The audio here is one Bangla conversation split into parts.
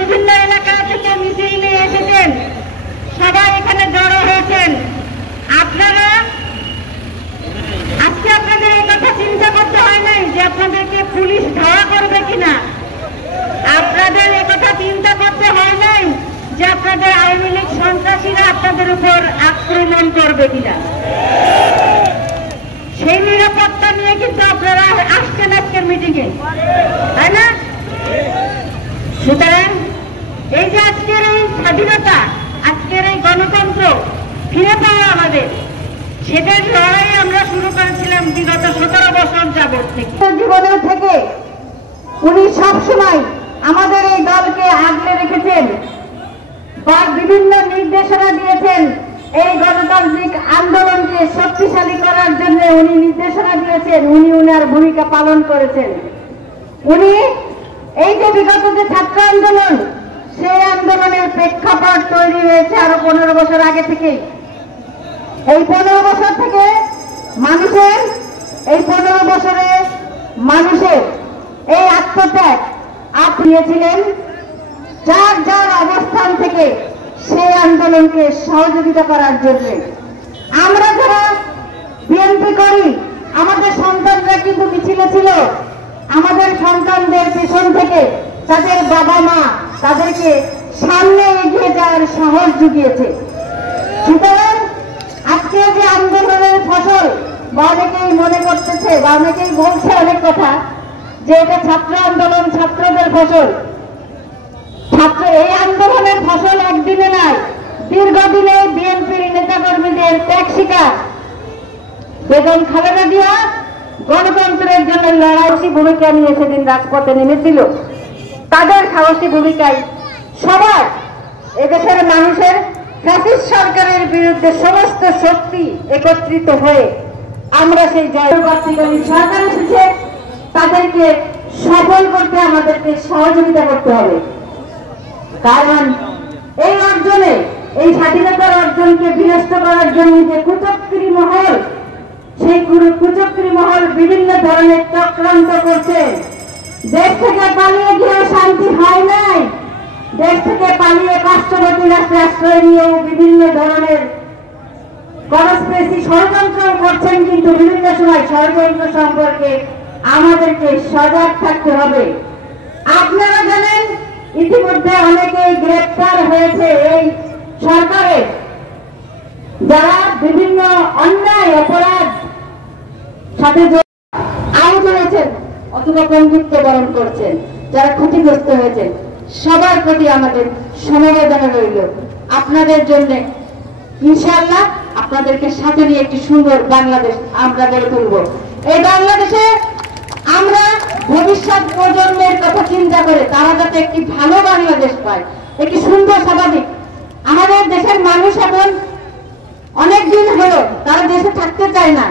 বিভিন্ন এলাকা থেকে মিছিল নিয়ে এসেছেন, সবাই এখানে জড়ো হয়েছেন। আপনারা আজকে আপনাদের এই কথা চিন্তা করতে হয় নাই যে আপনাদেরকে পুলিশ ধরা করবে কিনা, আপনাদের এই কথা চিন্তা করতে হয় নাই যে আপনাদের আওয়ামী লীগ সন্ত্রাসীরা আপনাদের উপর আক্রমণ করবে কিনা। সেই নিরাপত্তা নিয়ে কিন্তু আপনারা আসছেন আজকের মিটিংয়ে, তাই না? সুতরাং এই যে আজকের এই স্বাধীনতা, আজকের এই গণতন্ত্র ফিরে পাওয়া আমাদের, সেটার লড়াই আমরা শুরু করেছিলাম বিগত 17 বছর যাবৎ থেকে। জীবনের থেকে উনি সবসময় আমাদের এই দলকে আগলে রেখেছেন বা বিভিন্ন নির্দেশনা দিয়েছেন। এই গণতান্ত্রিক আন্দোলনকে শক্তিশালী করার জন্য উনি নির্দেশনা দিয়েছেন, উনি উনার ভূমিকা পালন করেছেন। উনি এই যে বিগত যে ছাত্র আন্দোলন, সেই আন্দোলনের প্রেক্ষাপট তৈরি হয়েছে আরো 15 বছর আগে থেকেই। এই 15 বছর থেকে মানুষের এই 15 বছরে মানুষের এই আত্মত্যাগ আপনিয়েছিলেন যার যার অবস্থান থেকে সেই আন্দোলনকে সহযোগিতা করার জন্য। আমরা যারা বিএনপি করি, আমাদের সন্তানরা কিন্তু মিছিলে ছিল, আমাদের সন্তানদের পেছন থেকে তাদের বাবা মা তাদেরকে সামনে এগিয়ে যাওয়ার সাহস জুগিয়েছে। সুতরাং আজকে যে আন্দোলনের ফসল, বা অনেকেই মনে করতেছে বা অনেকেই বলছে অনেক কথা যে এটা ছাত্র আন্দোলন, ছাত্রদের ফসল। এই আন্দোলনের ফসল একদিনে নয়, দীর্ঘদিনে বিএনপির নেতাকর্মীদের ত্যাগ শিকার বেগম খালেদা জিয়া গণতন্ত্রের জন্য লড়াইশী ভূমিকা নিয়ে সেদিন রাজপথে নেমেছিল। তাদের সাহসী ভূমিকায় সবার এদেশের মানুষের ফ্যাসিস্ট সরকারের বিরুদ্ধে সমস্ত শক্তি একত্রিত হয়ে আমরা সেই জয়প্রাপ্তিকারী সরকার এসেছে, তাদেরকে সফল করতে আমাদেরকে সহযোগিতা করতে হবে। কারণ এই অর্জনে, এই স্বাধীনতার অর্জনকে বিনষ্ট করার জন্য যে কুচক্রী মহল, সেই কুচক্রী মহল বিভিন্ন ধরনের চক্রান্ত করছে। দেশ থেকে পালিয়ে গিয়ে শান্তি হয় নাই, দেশ থেকে পালিয়ে পার্শ্ববর্তী রাষ্ট্রে আশ্রয় নিয়েও বিভিন্ন ধরনের কনস্পিরেসি ষড়যন্ত্র করছেন। কিন্তু বিভিন্ন সময় ষড়যন্ত্র সম্পর্কে আমাদেরকে সজাগ থাকতে হবে। আপনারা জানেন ইতিমধ্যে অনেকেই গ্রেপ্তার হয়েছে এই সরকারের, যারা বিভিন্ন অন্যায় অপরাধ সাথে আহত হয়েছেন অথবা বন্ধুত্ব বরণ করছেন, যারা ক্ষতিগ্রস্ত হয়েছেন, সবার প্রতি আমাদের সমবেদনা রইল। আপনাদের জন্য ইনশাআল্লাহ আপনাদেরকে সাথে নিয়ে একটি সুন্দর বাংলাদেশ আমরা গড়ে তুলব। এই বাংলাদেশে আমরা ভবিষ্যৎ প্রজন্মের কথা চিন্তা করে তারা যাতে একটি ভালো বাংলাদেশ পায়, একটি সুন্দর স্বাভাবিক। আমাদের দেশের মানুষ এখন অনেক দিন হলো তারা দেশে থাকতে চায় না,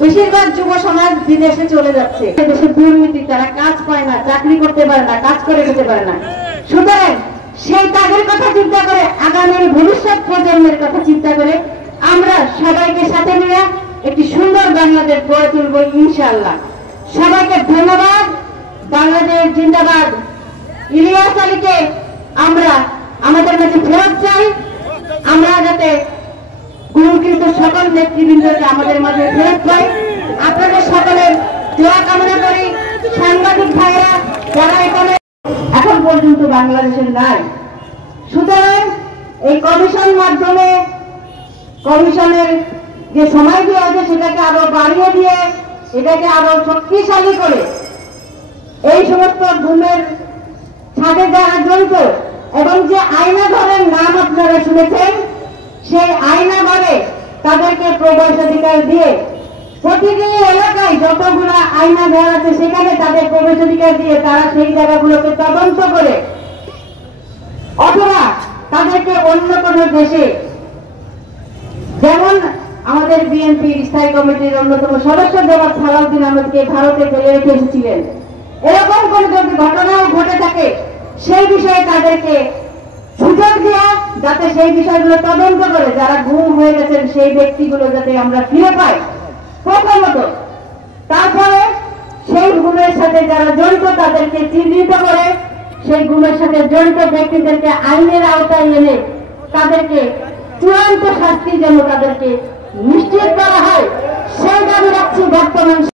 বেশিরভাগ যুব সমাজ বিদেশে চলে যাচ্ছে। দেশে দুর্নীতি, তারা কাজ পায় না, চাকরি করতে পারে না, কাজ করে খেতে পারে না। সুতরাং সেই তাদের কথা চিন্তা করে, আগামী ভবিষ্যৎ প্রজন্মের কথা চিন্তা করে আমরা সবাইকে সাথে নিয়ে একটি সুন্দর বাংলাদেশ গড়ে তুলব ইনশাআল্লাহ। সবাইকে ধন্যবাদ। বাংলাদেশ জিন্দাবাদ। ইলিয়াস আলীকে আমরা আমাদের কাছে ফেরত চাই, আমরা যাতে গুরুকৃত সকল নেতৃবৃন্দকে আমাদের মাঝে ফেরত পাই। আপনাদের সকলের দোয়া কামনা করি। সাংবাদিক ভাইরা যারা এখানে এখন পর্যন্ত বাংলাদেশের নাই, সুতরাং এই কমিশন মাধ্যমে কমিশনের যে সময় দেওয়া আছে সেটাকে আরো বাড়িয়ে দিয়ে এটাকে আরো শক্তিশালী করে এই সমস্ত গুমের সাথে যারা জড়িত এবং যে আয়নাঘরের নাম আপনারা শুনেছেন, সেই আয়নাঘরে তাদেরকে প্রবেশাধিকার দিয়ে প্রতিটি এলাকায় যতগুলো আয়নাঘর আছে সেখানে তাদের প্রবেশাধিকার দিয়ে তারা সেই জায়গাগুলোকে তদন্ত করে অথবা তাদেরকে অন্য কোনো দেশে, যেমন আমাদের বিএনপির স্থায়ী কমিটির অন্যতম সদস্য জনাব সালাউদ্দিন আহমেদকে ভারতে ফেলে রেখে এসেছিলেন, এরকম কোন যদি ঘটনাও ঘটে থাকে সেই বিষয়ে তাদেরকে সুযোগ দেওয়া, যাতে সেই বিষয়গুলো তদন্ত করে যারা গুম হয়ে গেছেন সেই ব্যক্তিগুলো যাতে আমরা ফিরে পাই প্রথমত। তারপরে সেই গুমের সাথে যারা জড়িত তাদেরকে চিহ্নিত করে সেই গুমের সাথে জড়িত ব্যক্তিদেরকে আইনের আওতায় এনে তাদেরকে চূড়ান্ত শাস্তি যেন তাদেরকে নিশ্চিত করা হয় সেই দাবি রাখছি বর্তমান